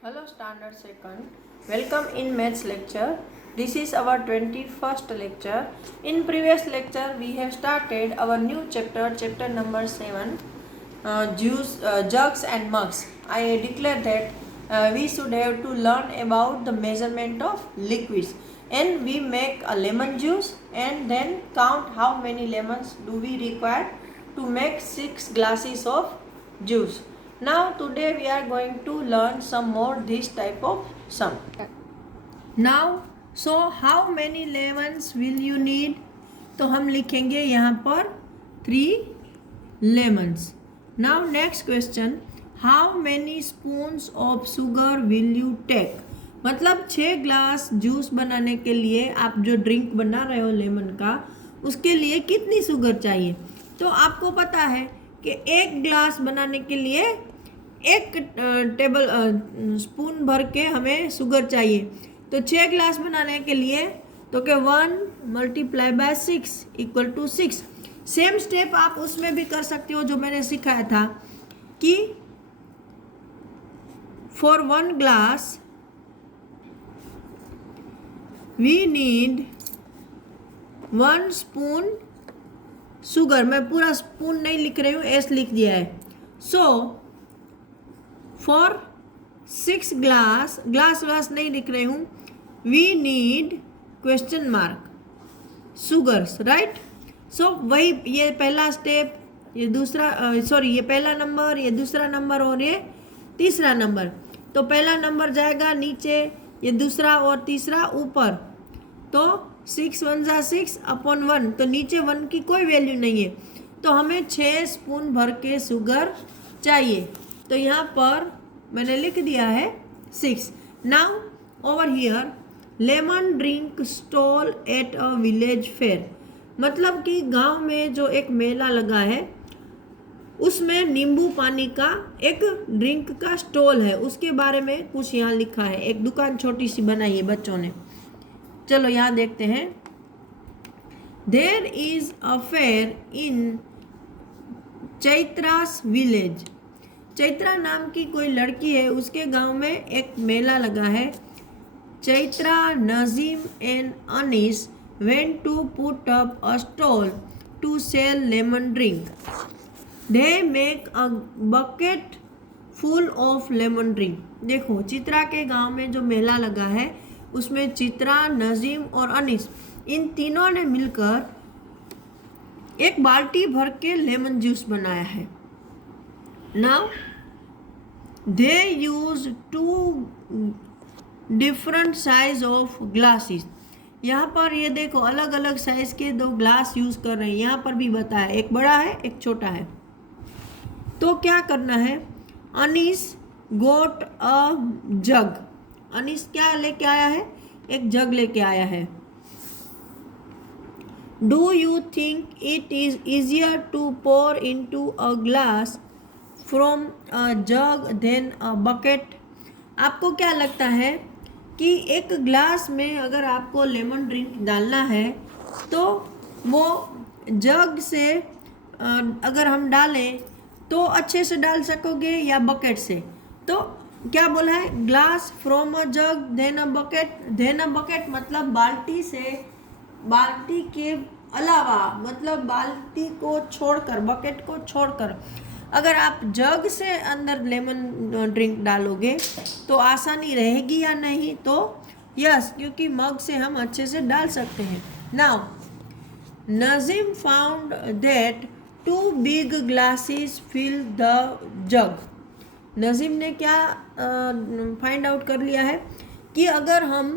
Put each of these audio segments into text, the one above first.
Hello Standard Second. Welcome in Maths lecture. This is our 21st lecture. In previous lecture we have started our new chapter number 7, jugs and mugs. I declared that we should have to learn about the measurement of liquids, and we make a lemon juice and then count how many lemons do we require to make 6 glasses of juice. Now today we are going to learn some more this type of sum. Now so how many lemons will you need? तो हम लिखेंगे यहाँ पर 3 lemons. Now next question, how many spoons of sugar will you take? मतलब 6 glass juice बनाने के लिए आप जो ड्रिंक बना रहे हो लेमन का, उसके लिए कितनी शुगर चाहिए? तो आपको पता है कि 1 ग्लास बनाने के लिए 1 टेबल स्पून भर के हमें शुगर चाहिए. तो 6 ग्लास बनाने के लिए तो क्या 1 multiply by 6 equal to 6. Same step आप उसमें भी कर सकते हो जो मैंने सिखाया था कि for 1 glass we need 1 spoon sugar. मैं पूरा स्पून नहीं लिख रही हूँ, एस लिख दिया है. सो फॉर 6 ग्लास नहीं लिख रही हूँ, we need question mark sugars, right. So वही ये पहला स्टेप, ये दूसरा ये पहला नंबर, ये दूसरा नंबर और ये तीसरा नंबर. तो पहला नंबर जाएगा नीचे, ये दूसरा और तीसरा ऊपर. तो 6 1 जा 6 अपॉन 1, तो नीचे 1 की कोई वैल्यू नहीं है. तो हमें 6 स्पून भर के शुगर चाहिए. तो यहाँ पर मैंने लिख दिया है 6. Now over here lemon drink stall at a village fair. मतलब कि गांव में जो एक मेला लगा है उसमें नींबू पानी का एक ड्रिंक का स्टॉल है, उसके बारे में कुछ यहाँ लिखा है. एक दुकान छोटी सी बनाई है बच्चों ने. चलो यहाँ देखते हैं. There is a fair in Chaitra's village. Chaitra नाम की कोई लड़की है, उसके गांव में एक मेला लगा है. Chaitra, Najeem and Anees went to put up a stall to sell lemon drink. They make a bucket full of lemon drink. देखो चित्रा के गांव में जो मेला लगा है उसमें चित्रा, नजीम और अनीस, इन तीनों ने मिलकर एक बाल्टी भर के लेमन जूस बनाया है. Now they use 2 different size of glasses. यहाँ पर ये देखो अलग अलग साइज के 2 ग्लास यूज कर रहे हैं. यहाँ पर भी बताया, एक बड़ा है एक छोटा है. तो क्या करना है, अनीस गोट अ जग. अनीस क्या लेके आया है, एक जग लेके आया है. Do you think it is easier to pour into a glass from a jug than a bucket. आपको क्या लगता है कि एक ग्लास में अगर आपको लेमन ड्रिंक डालना है तो वो जग से अगर हम डालें तो अच्छे से डाल सकोगे या बकेट से? तो क्या बोला है, glass from a jug than a bucket. Than a bucket मतलब बाल्टी से, बाल्टी के अलावा, मतलब बाल्टी को छोड़कर, बकेट को छोड़कर अगर आप जग से अंदर लेमन ड्रिंक डालोगे तो आसानी रहेगी या नहीं? तो यस, क्योंकि मग से हम अच्छे से डाल सकते हैं. Now Najeem found that 2 big glasses fill the jug. Najeem ने क्या फाइंड आउट कर लिया है कि अगर हम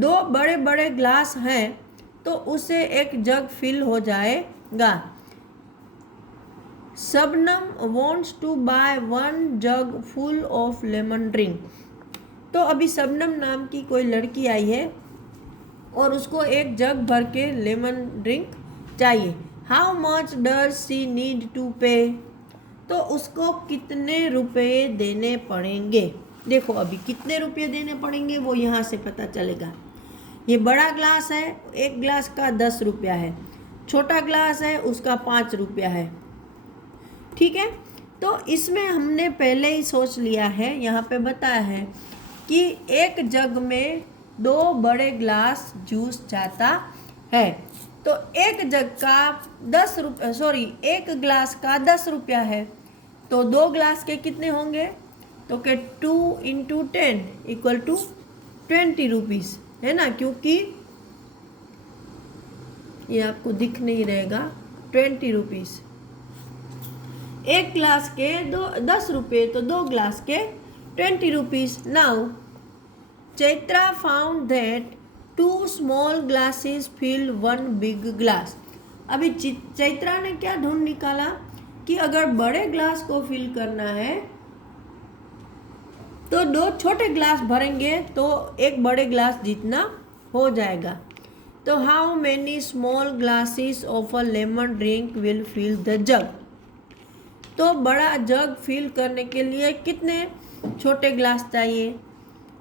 2 बड़े बड़े ग्लास हैं तो उससे एक जग फिल हो जाएगा. Shabnam wants to buy 1 jug full of lemon drink. तो अभी शबनम नाम की कोई लड़की आई है और उसको एक जग भर के लेमन ड्रिंक चाहिए. How much does she need to pay. तो उसको कितने रुपए देने पड़ेंगे. देखो अभी कितने रुपये देने पड़ेंगे वो यहाँ से पता चलेगा. ये बड़ा ग्लास है, एक ग्लास का 10 रुपया है. छोटा ग्लास है उसका 5 रुपया है. ठीक है. तो इसमें हमने पहले ही सोच लिया है, यहाँ पे बताया है कि एक जग में 2 बड़े ग्लास जूस जाता है। तो एक जग का 10 रुपये, सॉरी, एक ग्लास का 10 रुपया है, तो 2 ग्लास के कितने होंगे? तो के 2 × 10 = 20 रुपीज़, है ना, क्योंकि ये आपको दिख नहीं रहेगा, 20 रुपीज़। एक ग्लास के 10 रुपये, तो 2 ग्लास के 20 rupees. Now Chaitra found that 2 small glasses fill 1 big glass. अभी चैत्रा ने क्या ढूंढ निकाला कि अगर बड़े ग्लास को फिल करना है तो 2 छोटे ग्लास भरेंगे तो एक बड़े ग्लास जितना हो जाएगा। तो how many small glasses of a lemon drink will fill the jug. तो बड़ा जग फिल करने के लिए कितने छोटे ग्लास चाहिए?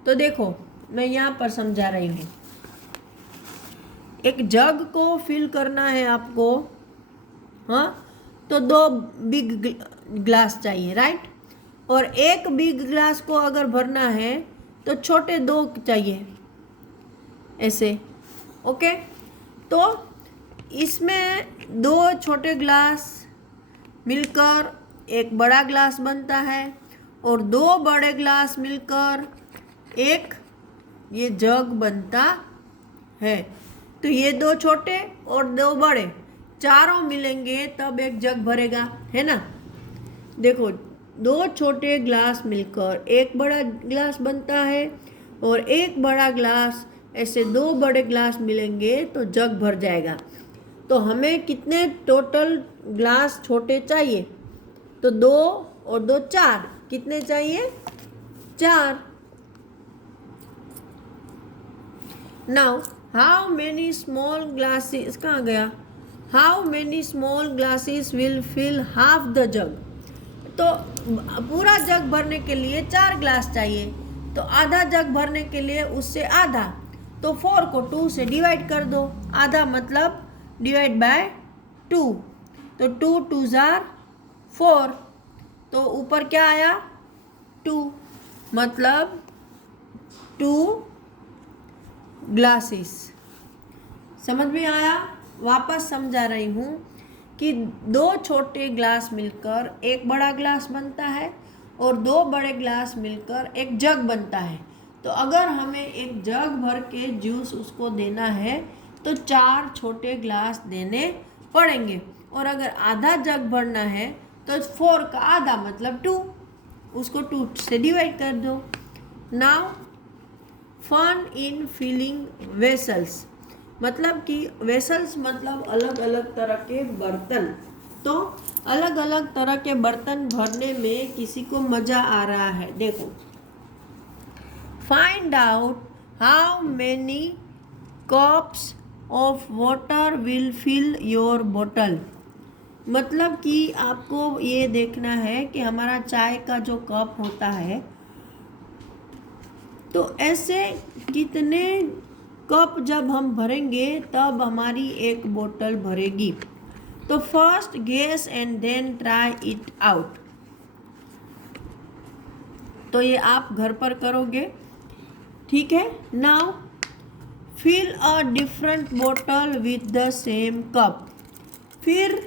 तो देखो, मैं यहाँ पर समझा रही हूँ। एक जग को फिल करना है आपको, हाँ, तो 2 बिग ग्लास चाहिए, राइट। और एक बिग ग्लास को अगर भरना है तो छोटे 2 चाहिए, ऐसे, ओके। तो इसमें 2 छोटे ग्लास मिलकर एक बड़ा ग्लास बनता है और 2 बड़े ग्लास मिलकर एक ये जग बनता है। तो ये 2 छोटे और 2 बड़े, चारों मिलेंगे तब एक जग भरेगा, है ना। देखो, 2 छोटे ग्लास मिलकर एक बड़ा ग्लास बनता है और एक बड़ा ग्लास, ऐसे 2 बड़े ग्लास मिलेंगे तो जग भर जाएगा। तो हमें कितने टोटल ग्लास छोटे चाहिए? तो 2 और 2 4, कितने चाहिए? 4। Now how many small glasses, कहाँ गया? How many small glasses will fill half the jug. तो पूरा जग भरने के लिए 4 ग्लास चाहिए, तो आधा जग भरने के लिए उससे आधा, तो 4 को 2 से डिवाइड कर दो। आधा मतलब डिवाइड बाय 2, तो 2 2s are 4, तो ऊपर क्या आया? 2, मतलब 2 ग्लासेस। समझ में आया? वापस समझा रही हूँ कि 2 छोटे ग्लास मिलकर एक बड़ा ग्लास बनता है और 2 बड़े ग्लास मिलकर एक जग बनता है। तो अगर हमें एक जग भर के जूस उसको देना है तो 4 छोटे ग्लास देने पड़ेंगे, और अगर आधा जग भरना है तो 4 का आधा मतलब 2, उसको 2 से डिवाइड कर दो। Now fun in filling vessels, मतलब कि वेसल्स मतलब अलग अलग तरह के बर्तन। तो अलग अलग तरह के बर्तन भरने में किसी को मज़ा आ रहा है। देखो, find out how many cups of water will fill your bottle. मतलब कि आपको ये देखना है कि हमारा चाय का जो कप होता है, तो ऐसे कितने कप जब हम भरेंगे तब हमारी एक बोतल भरेगी। तो first guess and then try it out. तो ये आप घर पर करोगे, ठीक है। नाउ फिल अ डिफरेंट बोतल विथ द सेम कप। फिर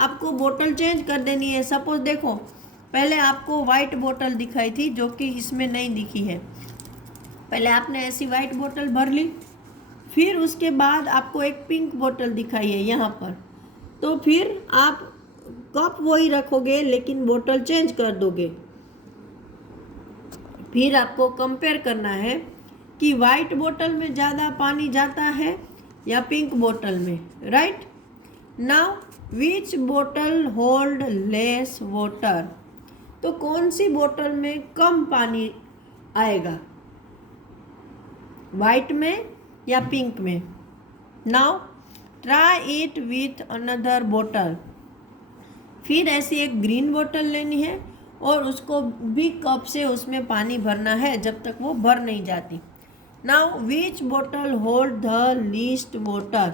आपको बोतल चेंज कर देनी है। सपोज देखो, पहले आपको वाइट बोतल दिखाई थी जो कि इसमें नहीं दिखी है। पहले आपने ऐसी वाइट बोतल भर ली, फिर उसके बाद आपको एक पिंक बोतल दिखाई है यहाँ पर, तो फिर आप कप वही रखोगे लेकिन बोतल चेंज कर दोगे। फिर आपको कंपेयर करना है कि वाइट बोतल में ज़्यादा पानी जाता है या पिंक बोतल में, राइट। नाउ विच बोतल होल्ड लेस वाटर। तो कौन सी बोतल में कम पानी आएगा, वाइट में या पिंक में। Now try it with another बोतल। फिर ऐसी एक ग्रीन बोतल लेनी है और उसको भी कप से उसमें पानी भरना है जब तक वो भर नहीं जाती। नाउ विच बोतल होल्ड द लीस्ट वाटर।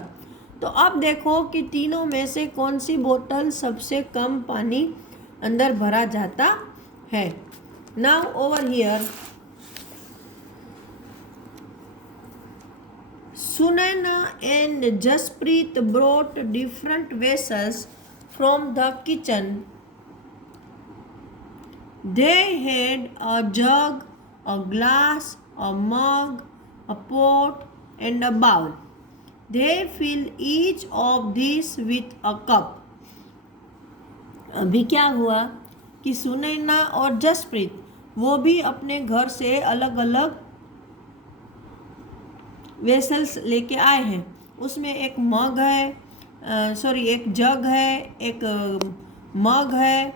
तो अब देखो कि तीनों में से कौन सी बोतल सबसे कम पानी अंदर भरा जाता है। Now over here, Sunaina and Jaspreet brought different vessels from the kitchen. They had a jug, a glass, a mug, a pot, and a bowl. They filled each of these with a cup. अभी क्या हुआ कि सुनैना और जसप्रीत वो भी अपने घर से अलग अलग वेसल्स लेके आए हैं। उसमें एक मग है, एक जग है, एक मग है,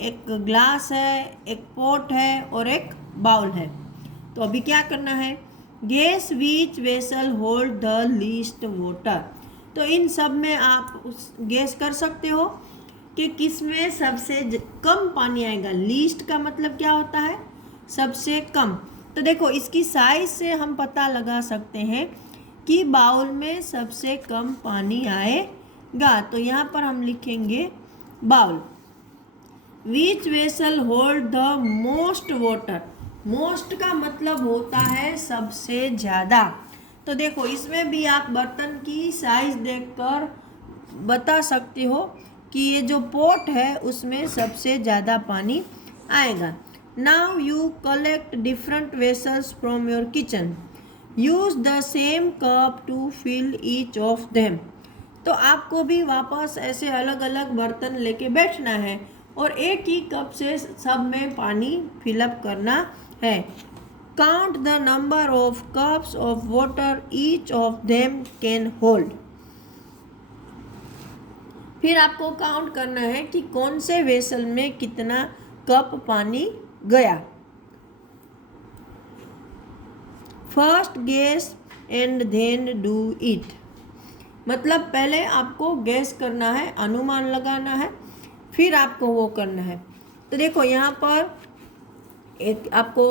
एक ग्लास है, एक पॉट है और एक बाउल है। तो अभी क्या करना है, guess which vessel hold the least water. तो इन सब में आप गेस कर सकते हो कि किसमें सबसे कम पानी आएगा। लीस्ट का मतलब क्या होता है, सबसे कम। तो देखो इसकी साइज से हम पता लगा सकते हैं कि बाउल में सबसे कम पानी आएगा। तो यहाँ पर हम लिखेंगे bowl. Which vessel hold the most water. Most का मतलब होता है सबसे ज़्यादा। तो देखो इसमें भी आप बर्तन की साइज देखकर बता सकते हो कि ये जो पॉट है उसमें सबसे ज़्यादा पानी आएगा। Now you collect different vessels from your kitchen. Use the same cup to fill each of them. तो आपको भी वापस ऐसे अलग अलग बर्तन लेके बैठना है और एक ही कप से सब में पानी फिलअप करना है। Count the number of cups of water each of them can hold. फिर आपको काउंट करना है कि कौन से वेसल में कितना कप पानी गया। First guess and then do it. मतलब पहले आपको गेस करना है, अनुमान लगाना है, फिर आपको वो करना है। तो देखो यहाँ पर एक आपको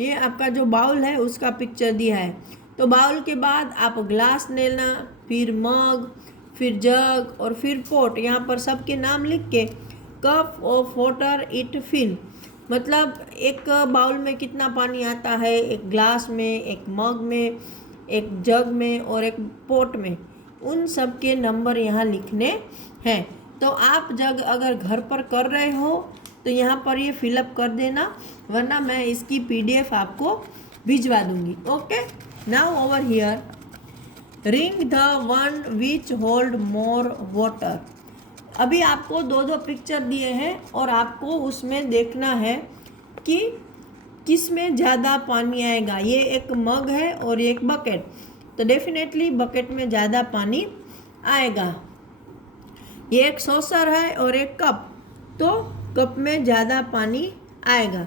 ये आपका जो बाउल है उसका पिक्चर दिया है। तो बाउल के बाद आप ग्लास लेना, फिर मग, फिर जग और फिर पॉट। यहाँ पर सबके नाम लिख के cup of water it fill. मतलब एक बाउल में कितना पानी आता है, एक ग्लास में, एक मग में, एक जग में और एक पॉट में, उन सब के नंबर यहाँ लिखने हैं। तो आप जग अगर घर पर कर रहे हो तो यहाँ पर ये फिलअप कर देना, वरना मैं इसकी PDF आपको भिजवा दूँगी। Okay, now over here, ring the one which hold more water. अभी आपको दो दो पिक्चर दिए हैं और आपको उसमें देखना है कि किस में ज़्यादा पानी आएगा। ये एक मग है और एक बकेट, तो डेफिनेटली बकेट में ज़्यादा पानी आएगा। ये एक सॉसर है और एक कप, तो कप में ज़्यादा पानी आएगा।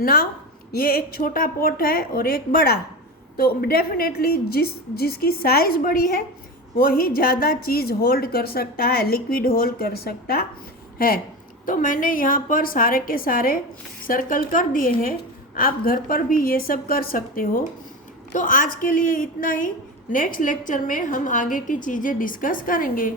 नाउ ये एक छोटा पॉट है और एक बड़ा, तो डेफिनेटली जिसकी साइज़ बड़ी है वही ज़्यादा चीज़ होल्ड कर सकता है, लिक्विड होल्ड कर सकता है। तो मैंने यहाँ पर सारे के सारे सर्कल कर दिए हैं, आप घर पर भी ये सब कर सकते हो। तो आज के लिए इतना ही। नेक्स्ट लेक्चर में हम आगे की चीज़ें डिस्कस करेंगे।